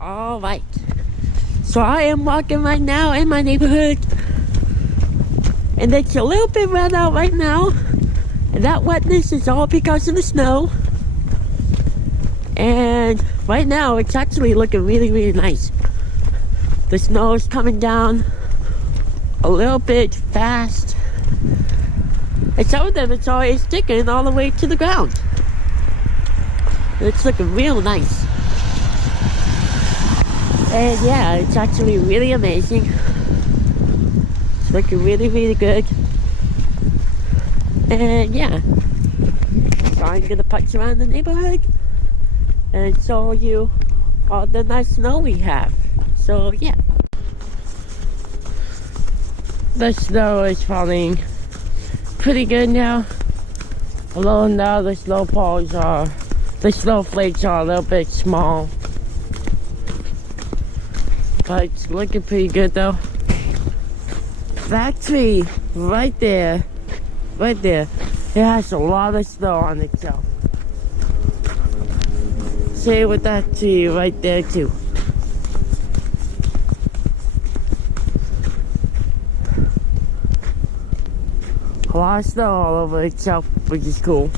Alright, so I am walking right now in my neighborhood, and it's a little bit wet out right now, and that wetness is all because of the snow. And right now it's actually looking really, really nice. The snow is coming down a little bit fast, and some of them it's already sticking all the way to the ground. It's looking real nice. And yeah, it's actually really amazing. It's looking really, really good. And yeah, so I'm gonna punch around the neighborhood and show you all the nice snow we have. So yeah. The snow is falling pretty good now. Although now the snowflakes are a little bit small. But it's looking pretty good though. That tree right there, it has a lot of snow on itself. Same with that tree right there too. A lot of snow all over itself, which is cool.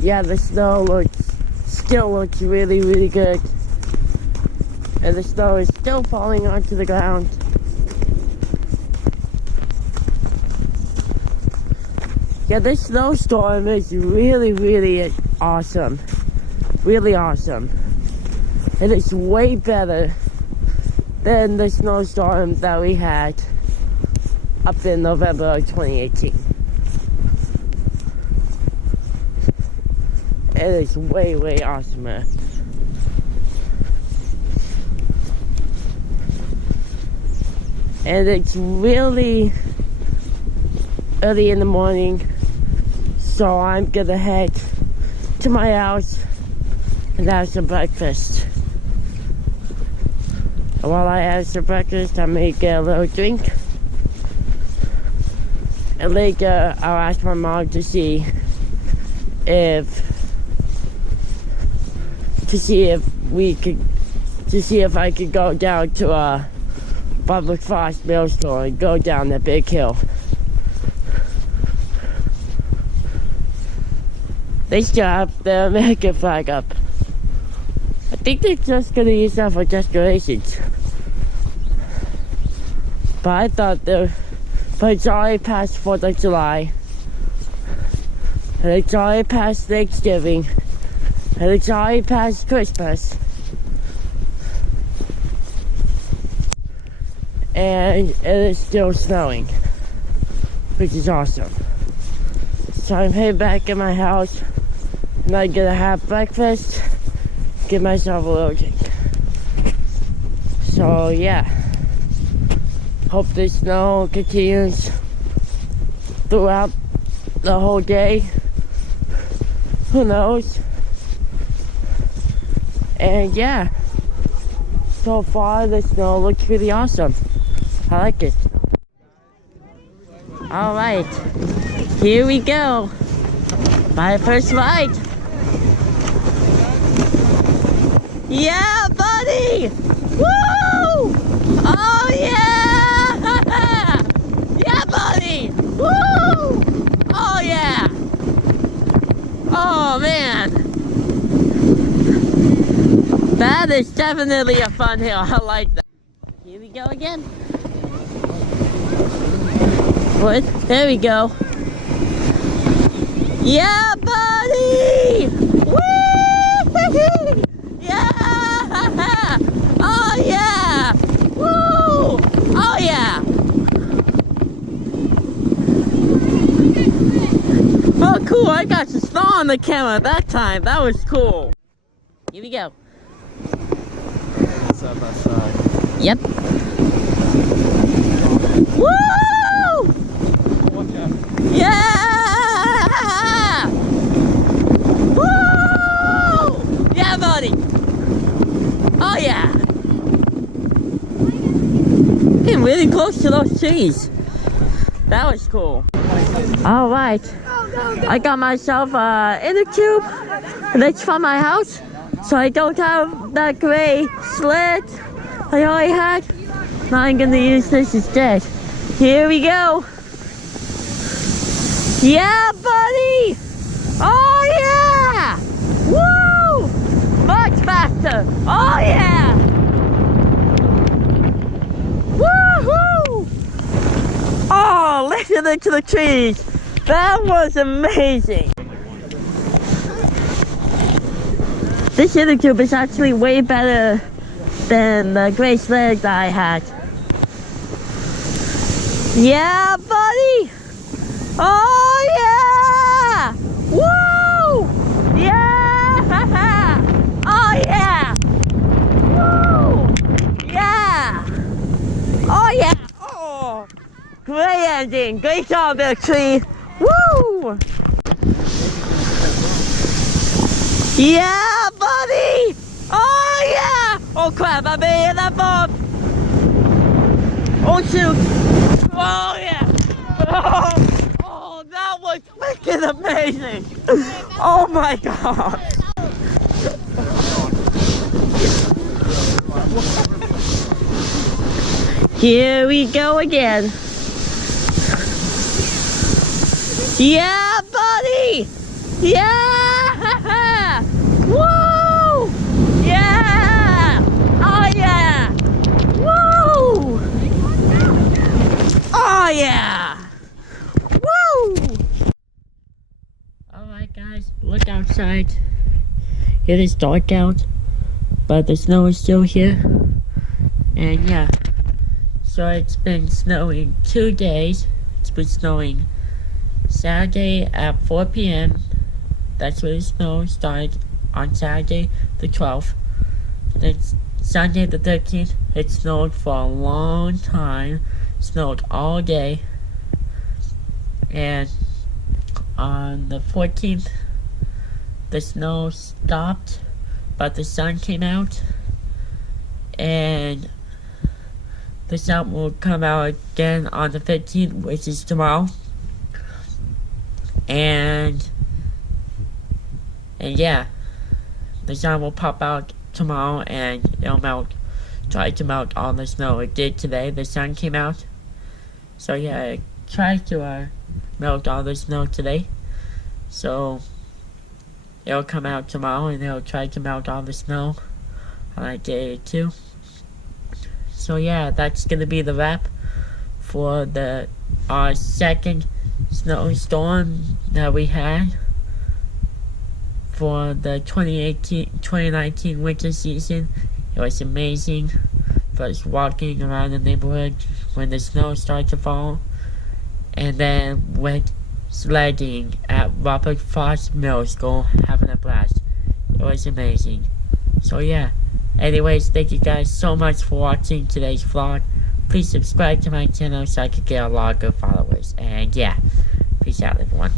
Yeah, the snow still looks really, really good. And the snow is still falling onto the ground. Yeah, this snowstorm is really, really awesome. Really awesome. It is way better than the snowstorm that we had up in November of 2018. It is way, way awesomer. And it's really early in the morning, so I'm gonna head to my house and have some breakfast. And while I have some breakfast, I may get a little drink. And later, I'll ask my mom to see if I could go down to a public frost mill store and go down the big hill. They still have the American flag up. I think they're just gonna use that for decorations. But it's already past 4th of July. And it's already past Thanksgiving. And it's already past Christmas. And it is still snowing, which is awesome. So I'm heading back in my house, and I'm gonna have breakfast, get myself a little drink. So yeah, hope the snow continues throughout the whole day. Who knows? And yeah, so far the snow looks really awesome. I like it. Alright, here we go. My first ride. Yeah, buddy! Woo! Oh yeah! Yeah, buddy! Woo! Oh yeah! Oh man! That is definitely a fun hill. I like that. Here we go again. What? There we go. Yeah, buddy! Woo! Yeah! Oh yeah! Woo! Oh yeah! Oh cool! I got some snow on the camera that time. That was cool. Here we go. Side by side. Yep. Woo! Watch out. Yeah! Woo! Yeah, buddy. Oh yeah. Getting really close to those trees. That was cool. All right. I got myself inner tube. And it's from my house. So I don't have that gray sled I already had. Now I'm gonna use this instead. Here we go. Yeah, buddy! Oh yeah! Woo! Much faster! Oh yeah! Woohoo! Oh, listen to the trees! That was amazing! This inner tube is actually way better than the gray sled that I had. Yeah, buddy! Oh yeah! Woo! Yeah! Oh yeah! Woo! Yeah! Oh yeah! Oh! Great ending! Great job, there, tree! Woo! Yeah, buddy! Oh yeah! Oh crap! I made it that bomb! Oh shoot! Oh yeah! Oh, that was freaking amazing! Oh my god! Here we go again. Yeah, buddy! Yeah! Woo! Yeah! Oh yeah! Woo! Oh yeah! Woo! Alright guys, look outside. It is dark out, but the snow is still here. And yeah, so it's been snowing 2 days. It's been snowing Saturday at 4 p.m. That's when the snow started on Saturday the 12th. Then Sunday the 13th, it snowed for a long time. Snowed all day. And on the 14th, the snow stopped, but the sun came out. And the sun will come out again on the 15th, which is tomorrow. And yeah, the sun will pop out tomorrow and it'll melt, try to melt all the snow. It did today. The sun came out. So yeah, it tried to melt all the snow today. So it'll come out tomorrow and it'll try to melt all the snow on that day too. So yeah, that's gonna be the wrap for the second snowstorm that we had for the 2019 winter season. It was amazing. First walking around the neighborhood when the snow started to fall, and then went sledding at Robert Frost Middle School, having a blast. It was amazing. So yeah, anyways, thank you guys so much for watching today's vlog. Please subscribe to my channel so I could get a lot of good followers. And yeah, peace out everyone.